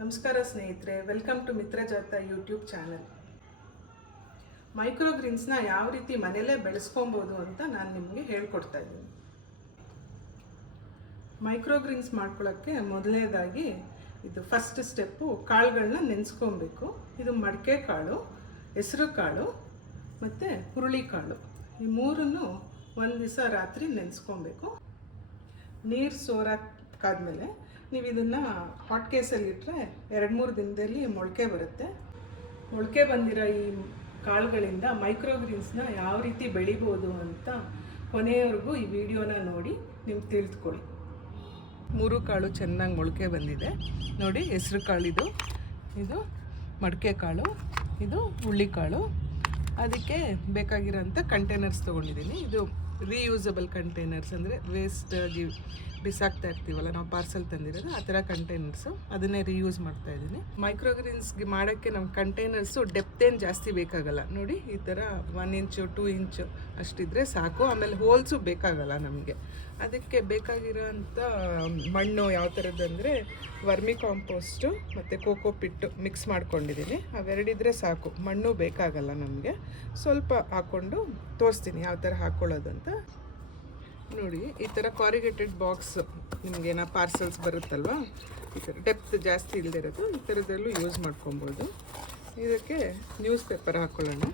ನಮಸ್ಕಾರ ಸ್ನೇಹಿತರೆ, welcome to ಮಿತ್ರ ಜಾತ ಯೂಟ್ಯೂಬ್ ಚಾನಲ್. ಮೈಕ್ರೋಗ್ರೀನ್ಸ್ನ ಯಾವ ರೀತಿ ಮನೆಯಲ್ಲೇ ಬೆಳೆಸ್ಕೊಬೋದು ಅಂತ ನಾನು ನಿಮಗೆ ಹೇಳ್ಕೊಡ್ತಾ ಇದ್ದೀನಿ. ಮೈಕ್ರೋಗ್ರೀನ್ಸ್ ಮಾಡ್ಕೊಳ್ಳೋಕ್ಕೆ ಮೊದಲನೇದಾಗಿ ಇದು ಫಸ್ಟ್ ಸ್ಟೆಪ್ಪು, ಕಾಳುಗಳನ್ನ ನೆನೆಸ್ಕೊಬೇಕು. ಇದು ಮಡಿಕೆ ಕಾಳು, ಹೆಸರು ಕಾಳು ಮತ್ತು ಹುರುಳಿಕಾಳು, ಈ ಮೂರನ್ನು ಒಂದು ದಿವಸ ರಾತ್ರಿ ನೆನೆಸ್ಕೊಬೇಕು. ನೀರು ಸೋರಾಕಾದ್ಮೇಲೆ ನೀವು ಇದನ್ನು ಹಾಟ್ ಕೇಸಲ್ಲಿ ಇಟ್ಟರೆ 2-3 ದಿನದಲ್ಲಿ ಮೊಳಕೆ ಬರುತ್ತೆ. ಮೊಳಕೆ ಬಂದಿರೋ ಈ ಕಾಳುಗಳಿಂದ ಮೈಕ್ರೋಗ್ರೀನ್ಸ್ನ ಯಾವ ರೀತಿ ಬೆಳಿಬೋದು ಅಂತ ಕೊನೆಯವರೆಗೂ ಈ ವಿಡಿಯೋನ ನೋಡಿ ನೀವು ತಿಳಿದುಕೊಳ್ಳಿ. 3 ಕಾಳು ಚೆನ್ನಾಗಿ ಮೊಳಕೆ ಬಂದಿದೆ ನೋಡಿ. ಹೆಸರು ಕಾಳಿದು, ಇದು ಮಡಿಕೆ ಕಾಳು, ಇದು ಹುರುಳಿಕಾಳು. ಅದಕ್ಕೆ ಬೇಕಾಗಿರೋಂಥ ಕಂಟೈನರ್ಸ್ ತೊಗೊಂಡಿದ್ದೀನಿ. ಇದು ರೀಯೂಸಬಲ್ ಕಂಟೈನರ್ಸ್, ಅಂದರೆ ವೇಸ್ಟಾಗಿ ಬಿಸಾಕ್ತಾ ಇರ್ತೀವಲ್ಲ ನಾವು, ಪಾರ್ಸೆಲ್ ತಂದಿರೋದು ಆ ಥರ ಕಂಟೈನರ್ಸು, ಅದನ್ನೇ ರೀಯೂಸ್ ಮಾಡ್ತಾ ಇದ್ದೀನಿ. ಮೈಕ್ರೋಗ್ರೀನ್ಸ್ಗೆ ಮಾಡೋಕ್ಕೆ ನಮ್ಮ ಕಂಟೈನರ್ಸು ಡೆಪ್ತ್ ಏನು ಜಾಸ್ತಿ ಬೇಕಾಗಲ್ಲ ನೋಡಿ. ಈ ಥರ 1 ಇಂಚು 2 ಇಂಚು ಅಷ್ಟಿದ್ರೆ ಸಾಕು. ಆಮೇಲೆ ಹೋಲ್ಸು ಬೇಕಾಗಲ್ಲ ನಮಗೆ. ಅದಕ್ಕೆ ಬೇಕಾಗಿರೋಂಥ ಮಣ್ಣು ಯಾವ ಥರದ್ದಂದರೆ ವರ್ಮಿ ಕಾಂಪೋಸ್ಟು ಮತ್ತು ಕೋಕೋ ಪಿಟ್ಟು ಮಿಕ್ಸ್ ಮಾಡ್ಕೊಂಡಿದ್ದೀನಿ. ಅವೆರಡಿದ್ರೆ ಸಾಕು, ಮಣ್ಣು ಬೇಕಾಗಲ್ಲ ನಮಗೆ. ಸ್ವಲ್ಪ ಹಾಕ್ಕೊಂಡು ತೋರಿಸ್ತೀನಿ ಯಾವ ಥರ ಹಾಕ್ಕೊಳ್ಳೋದು ಅಂತ ನೋಡಿ. ಈ ಥರ ಕಾರಿಗೇಟೆಡ್ ಬಾಕ್ಸ್ ನಿಮಗೇನೋ ಪಾರ್ಸಲ್ಸ್ ಬರುತ್ತಲ್ವ, ಈ ಥರ ಡೆಪ್ತ್ ಜಾಸ್ತಿ ಇಲ್ಲದಿರೋದು, ಈ ಥರದಲ್ಲೂ ಯೂಸ್ ಮಾಡ್ಕೊಬೋದು. ಇದಕ್ಕೆ ನ್ಯೂಸ್ ಪೇಪರ್ ಹಾಕ್ಕೊಳ್ಳೋಣ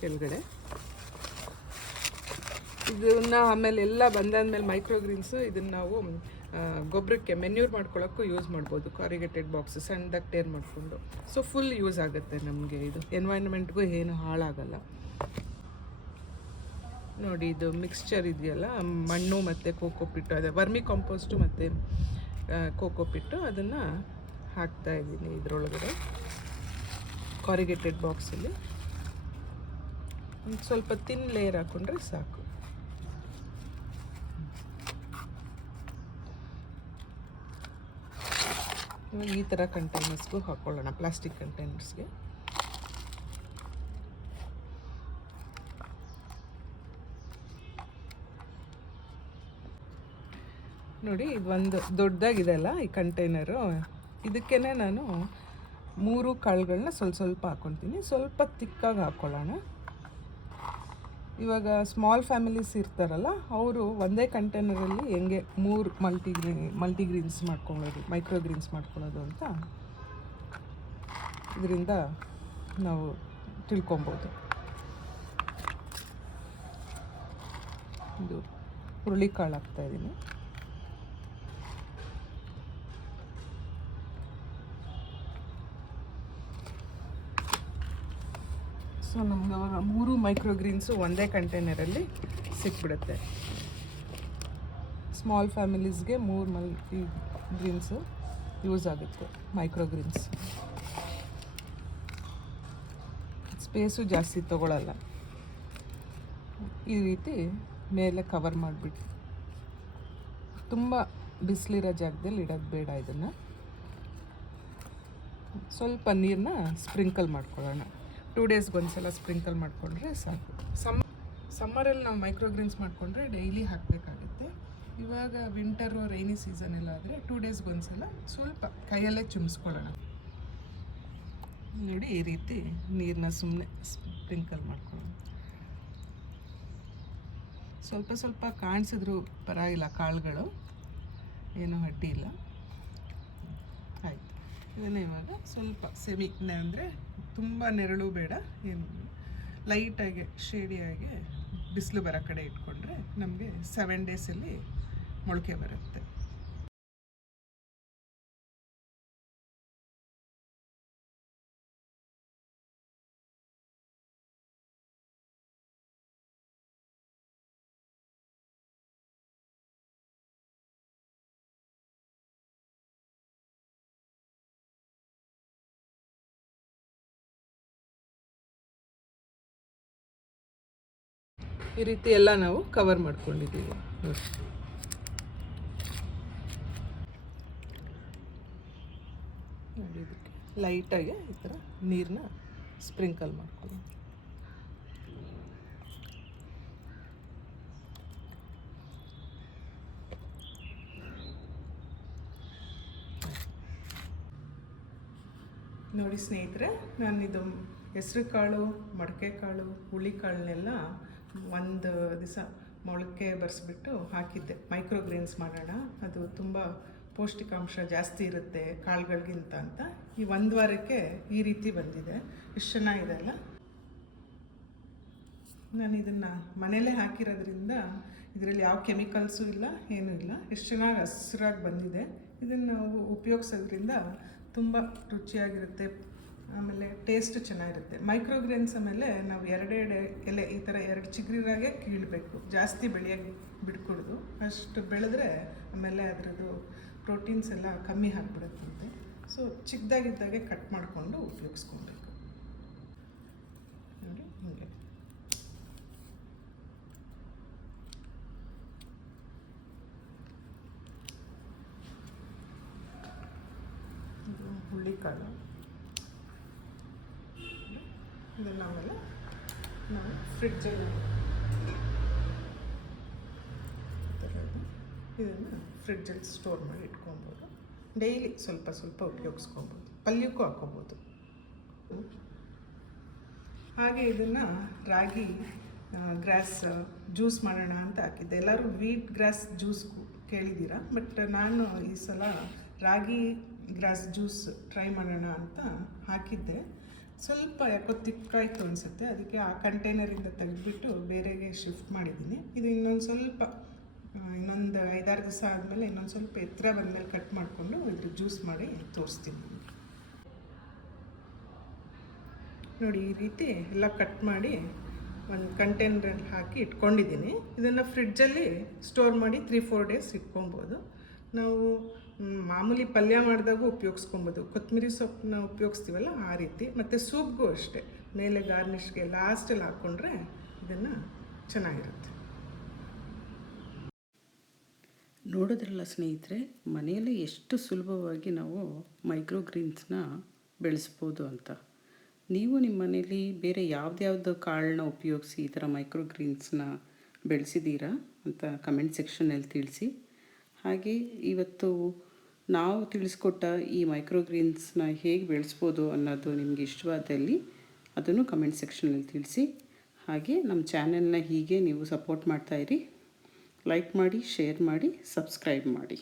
ಕೆಳಗಡೆ. ಇದನ್ನು ಆಮೇಲೆ ಎಲ್ಲ ಬಂದಾದ್ಮೇಲೆ ಮೈಕ್ರೋಗ್ರೀನ್ಸು ಇದನ್ನು ನಾವು ಗೊಬ್ಬರಕ್ಕೆ ಮೆನ್ಯೂರ್ ಮಾಡ್ಕೊಳ್ಳೋಕ್ಕೂ ಯೂಸ್ ಮಾಡ್ಬೋದು. ಕಾರಿಗೇಟೆಡ್ ಬಾಕ್ಸ್ ಸಣ್ಣದಾಗಿ ಟೇರ್ ಮಾಡಿಕೊಂಡು, ಸೊ ಫುಲ್ ಯೂಸ್ ಆಗುತ್ತೆ ನಮಗೆ. ಇದು ಎನ್ವೈರ್ನ್ಮೆಂಟ್ಗೂ ಏನು ಹಾಳಾಗಲ್ಲ ನೋಡಿ. ಇದು ಮಿಕ್ಸ್ಚರ್ ಇದೆಯಲ್ಲ, ಮಣ್ಣು ಮತ್ತು ಕೋಕೋ ಪಿಟ್ಟು, ಅದೇ ವರ್ಮಿ ಕಾಂಪೋಸ್ಟು ಮತ್ತು ಕೋಕೋ ಪಿಟ್ಟು, ಅದನ್ನು ಹಾಕ್ತಾ ಇದ್ದೀನಿ ಇದರೊಳಗಡೆ ಕಾರಿಗೇಟೆಡ್ ಬಾಕ್ಸಲ್ಲಿ. ಒಂದು ಸ್ವಲ್ಪ ತಿನ್ ಲೇಯರ್ ಹಾಕ್ಕೊಂಡ್ರೆ ಸಾಕು. ಈ ಥರ ಕಂಟೈನರ್ಸ್ಗೂ ಹಾಕ್ಕೊಳ್ಳೋಣ, ಪ್ಲಾಸ್ಟಿಕ್ ಕಂಟೈನರ್ಸ್ಗೆ. ನೋಡಿ, ಒಂದು ದೊಡ್ಡದಾಗಿದೆ ಅಲ್ಲ ಈ ಕಂಟೈನರು, ಇದಕ್ಕೇ ನಾನು 3 ಕಾಳುಗಳನ್ನ ಸ್ವಲ್ಪ ಹಾಕ್ಕೊತೀನಿ. ಸ್ವಲ್ಪ ತಿಕ್ಕಾಗಿ ಹಾಕ್ಕೊಳ್ಳೋಣ. ಇವಾಗ ಸ್ಮಾಲ್ ಫ್ಯಾಮಿಲೀಸ್ ಇರ್ತಾರಲ್ಲ, ಅವರು ಒಂದೇ ಕಂಟೈನರಲ್ಲಿ ಹೆಂಗೆ 3 ಮಲ್ಟಿಗ್ರೀನ್ಸ್ ಮಾಡ್ಕೊಳ್ಳೋದು, ಮೈಕ್ರೋಗ್ರೀನ್ಸ್ ಮಾಡ್ಕೊಳ್ಳೋದು ಅಂತ ಇದರಿಂದ ನಾವು ತಿಳ್ಕೊಬೋದು. ಇದು ಹುರುಳಿಕಾಳು ಹಾಕ್ತಾಯಿದ್ದೀನಿ. ಸೊ ನಮ್ಗೆ ಅವಾಗ 3 ಮೈಕ್ರೋಗ್ರೀನ್ಸು ಒಂದೇ ಕಂಟೈನರಲ್ಲಿ ಸಿಕ್ಬಿಡುತ್ತೆ. ಸ್ಮಾಲ್ ಫ್ಯಾಮಿಲೀಸ್ಗೆ 3 ಮಲ್ಟಿಗ್ರೀನ್ಸು ಯೂಸ್ ಆಗುತ್ತೆ. ಮೈಕ್ರೋಗ್ರೀನ್ಸ್ ಸ್ಪೇಸು ಜಾಸ್ತಿ ತೊಗೊಳ್ಳಲ್ಲ. ಈ ರೀತಿ ಮೇಲೆ ಕವರ್ ಮಾಡಿಬಿಟ್ಟು, ತುಂಬ ಬಿಸಿಲಿರೋ ಜಾಗದಲ್ಲಿ ಇಡೋದು ಬೇಡ. ಇದನ್ನು ಸ್ವಲ್ಪ ನೀರನ್ನ ಸ್ಪ್ರಿಂಕಲ್ ಮಾಡ್ಕೊಳ್ಳೋಣ. 2 ಡೇಸ್ಗೊಂದ್ಸಲ ಸ್ಪ್ರಿಂಕಲ್ ಮಾಡಿಕೊಂಡ್ರೆ ಸಾಕು. ಸಮ್ಮರಲ್ಲಿ ನಾವು ಮೈಕ್ರೋಗ್ರೀನ್ಸ್ ಮಾಡಿಕೊಂಡ್ರೆ ಡೈಲಿ ಹಾಕಬೇಕಾಗುತ್ತೆ. ಇವಾಗ ವಿಂಟರು, ರೈನಿ ಸೀಸನ್ ಎಲ್ಲ ಆದರೆ 2 ಡೇಸ್ಗೊಂದ್ಸಲ ಸ್ವಲ್ಪ ಕೈಯಲ್ಲೇ ಚುಮ್ಸ್ಕೊಳ್ಳೋಣ ನೋಡಿ. ಈ ರೀತಿ ನೀರನ್ನ ಸುಮ್ಮನೆ ಸ್ಪ್ರಿಂಕಲ್ ಮಾಡ್ಕೊಳ್ಳೋಣ. ಸ್ವಲ್ಪ ಕಾಣಿಸಿದ್ರು ಪರವಾಗಿಲ್ಲ, ಕಾಳುಗಳು ಏನೂ ಅಡ್ಡಿ ಇಲ್ಲ. ಆಯಿತು. ಇದನ್ನೇ ಇವಾಗ ಸ್ವಲ್ಪ ಅಂದರೆ ತುಂಬ ನೆರಳು ಬೇಡ, ಏನು ಲೈಟಾಗಿ ಶೇಡಿಯಾಗಿ ಬಿಸಿಲು ಬರೋ ಕಡೆ ಇಟ್ಕೊಂಡ್ರೆ ನಮಗೆ 7 ಡೇಸಲ್ಲಿ ಮೊಳಕೆ ಬರುತ್ತೆ. ಈ ರೀತಿ ಎಲ್ಲ ನಾವು ಕವರ್ ಮಾಡ್ಕೊಂಡಿದ್ದೀವಿ ನೋಡಿ. ಇದಕ್ಕೆ ಲೈಟಾಗಿ ಈ ಥರ ನೀರನ್ನ ಸ್ಪ್ರಿಂಕಲ್ ಮಾಡ್ಕೊಳ್ಳಿ. ನೋಡಿ ಸ್ನೇಹಿತರೆ, ನಾನಿದು ಹೆಸ್ರು ಕಾಳು, ಮಡಕೆ ಕಾಳು, ಹುಳಿಕಾಳನ್ನೆಲ್ಲ ಒಂದು ದಿವಸ ಮೊಳಕೆ ಬರೆಸ್ಬಿಟ್ಟು ಹಾಕಿದ್ದೆ. ಮೈಕ್ರೋಗ್ರೇನ್ಸ್ ಮಾಡೋಣ, ಅದು ತುಂಬ ಪೌಷ್ಟಿಕಾಂಶ ಜಾಸ್ತಿ ಇರುತ್ತೆ ಕಾಳುಗಳಿಗಿಂತ ಅಂತ. ಈ ಒಂದು ವಾರಕ್ಕೆ ಈ ರೀತಿ ಬಂದಿದೆ. ಎಷ್ಟು ಚೆನ್ನಾಗಿದೆ ಅಲ್ಲ. ನಾನು ಇದನ್ನು ಮನೆಯಲ್ಲೇ ಹಾಕಿರೋದ್ರಿಂದ ಇದರಲ್ಲಿ ಯಾವ ಕೆಮಿಕಲ್ಸು ಇಲ್ಲ, ಏನೂ ಇಲ್ಲ. ಎಷ್ಟು ಚೆನ್ನಾಗಿ ಹಸಿರಾಗಿ ಬಂದಿದೆ. ಇದನ್ನು ನಾವು ಉಪಯೋಗಿಸೋದ್ರಿಂದ ತುಂಬ ರುಚಿಯಾಗಿರುತ್ತೆ, ಆಮೇಲೆ ಟೇಸ್ಟ್ ಚೆನ್ನಾಗಿರುತ್ತೆ. ಮೈಕ್ರೋಗ್ರೇನ್ಸ್ ಆಮೇಲೆ ನಾವು ಎರಡೆರಡು ಎಲೆ ಈ ಥರ 2 ಚಿಗುರಿರಾಗೆ ಕೀಳಬೇಕು, ಜಾಸ್ತಿ ಬೆಳೆಯೋಕ್ಕೆ ಬಿಡ್ಕೊಡ್ದು. ಅಷ್ಟು ಬೆಳೆದ್ರೆ ಆಮೇಲೆ ಅದರದ್ದು ಪ್ರೋಟೀನ್ಸ್ ಎಲ್ಲ ಕಮ್ಮಿ ಆಗಿಬಿಡುತ್ತಂತೆ. ಸೊ ಚಿಕ್ಕದಾಗಿದ್ದಾಗೆ ಕಟ್ ಮಾಡಿಕೊಂಡು ಉಪಯೋಗಿಸ್ಕೊಬೇಕು. ನೋಡಿ ಹೀಗೆ. ಇದು ಹುಳ್ಳಿಕಾಳು. ಇದನ್ನು ಆಮೇಲೆ ನಾವು ಫ್ರಿಡ್ಜಲ್ಲಿ ಇದನ್ನು ಫ್ರಿಡ್ಜಲ್ಲಿ ಸ್ಟೋರ್ ಮಾಡಿ ಇಟ್ಕೊಬೋದು. ಡೈಲಿ ಸ್ವಲ್ಪ ಸ್ವಲ್ಪ ಉಪಯೋಗಿಸ್ಕೊಬೋದು, ಪಲ್ಯಕ್ಕೂ ಹಾಕ್ಕೊಬೋದು. ಹಾಗೆ ಇದನ್ನು ರಾಗಿ ಗ್ರಾಸ್ ಜ್ಯೂಸ್ ಮಾಡೋಣ ಅಂತ ಹಾಕಿದ್ದೆ. ಎಲ್ಲರೂ ವೀಟ್ ಗ್ರಾಸ್ ಜ್ಯೂಸ್ ಕೇಳಿದ್ದೀರಾ, ಬಟ್ ನಾನು ಈ ಸಲ ರಾಗಿ ಗ್ರಾಸ್ ಜ್ಯೂಸ್ ಟ್ರೈ ಮಾಡೋಣ ಅಂತ ಹಾಕಿದ್ದೆ. ಸ್ವಲ್ಪ ಯಾಕೋ ತಿಕ್ಕಾಯಿತು ಅನಿಸುತ್ತೆ, ಅದಕ್ಕೆ ಆ ಕಂಟೈನರಿಂದ ತೆಗೆದುಬಿಟ್ಟು ಬೇರೆಗೆ ಶಿಫ್ಟ್ ಮಾಡಿದ್ದೀನಿ. ಇದು ಇನ್ನೊಂದು ಸ್ವಲ್ಪ ಇನ್ನೊಂದು 5-6 ದಿವಸ ಆದಮೇಲೆ ಇನ್ನೊಂದು ಸ್ವಲ್ಪ ಎತ್ತರ ಬಂದಮೇಲೆ ಕಟ್ ಮಾಡಿಕೊಂಡು ಇದ್ರ ಜ್ಯೂಸ್ ಮಾಡಿ ತೋರಿಸ್ತೀನಿ. ನೋಡಿ ಈ ರೀತಿ ಎಲ್ಲ ಕಟ್ ಮಾಡಿ ಒಂದು ಕಂಟೈನರಲ್ಲಿ ಹಾಕಿ ಇಟ್ಕೊಂಡಿದ್ದೀನಿ. ಇದನ್ನು ಫ್ರಿಡ್ಜಲ್ಲಿ ಸ್ಟೋರ್ ಮಾಡಿ 3-4 ಡೇಸ್ ಇಟ್ಕೊಬೋದು. ನಾವು ಮಾಮೂಲಿ ಪಲ್ಯ ಮಾಡಿದಾಗೂ ಉಪಯೋಗಿಸ್ಕೊಬೋದು. ಕೊತ್ತಂಬರಿ ಸೊಪ್ಪನ್ನ ಉಪಯೋಗಿಸ್ತೀವಲ್ಲ ಆ ರೀತಿ. ಮತ್ತು ಸೂಪ್ಗೂ ಅಷ್ಟೇ, ಮೇಲೆ ಗಾರ್ನಿಷ್ಗೆ ಲಾಸ್ಟಲ್ಲಿ ಹಾಕ್ಕೊಂಡ್ರೆ ಇದನ್ನು ಚೆನ್ನಾಗಿರುತ್ತೆ. ನೋಡೋದ್ರಲ್ಲ ಸ್ನೇಹಿತರೆ, ಮನೆಯಲ್ಲೇ ಎಷ್ಟು ಸುಲಭವಾಗಿ ನಾವು ಮೈಕ್ರೋಗ್ರೀನ್ಸ್ನ ಬೆಳೆಸ್ಬೋದು ಅಂತ. ನೀವು ನಿಮ್ಮ ಮನೇಲಿ ಬೇರೆ ಯಾವ್ದ್ಯಾವ್ದು ಕಾಳನ್ನ ಉಪಯೋಗಿಸಿ ಈ ಥರ ಮೈಕ್ರೋಗ್ರೀನ್ಸ್ನ ಬೆಳೆಸಿದ್ದೀರಾ ಅಂತ ಕಮೆಂಟ್ ಸೆಕ್ಷನಲ್ಲಿ ತಿಳಿಸಿ. ಹಾಗೆ ಇವತ್ತು ನಾವು ತಿಳಿಸ್ಕೊಟ್ಟ ಈ ಮೈಕ್ರೋಗ್ರೀನ್ಸ್ನ ಹೇಗೆ ಬೆಳೆಸ್ಬೋದು ಅನ್ನೋದು ನಿಮಗೆ ಇಷ್ಟವಾದಲ್ಲಿ ಅದನ್ನು ಕಮೆಂಟ್ ಸೆಕ್ಷನಲ್ಲಿ ತಿಳಿಸಿ. ಹಾಗೆ ನಮ್ಮ ಚಾನೆಲ್ನ ಹೀಗೆ ನೀವು ಸಪೋರ್ಟ್ ಮಾಡ್ತಾಯಿರಿ. ಲೈಕ್ ಮಾಡಿ, ಶೇರ್ ಮಾಡಿ, ಸಬ್ಸ್ಕ್ರೈಬ್ ಮಾಡಿ.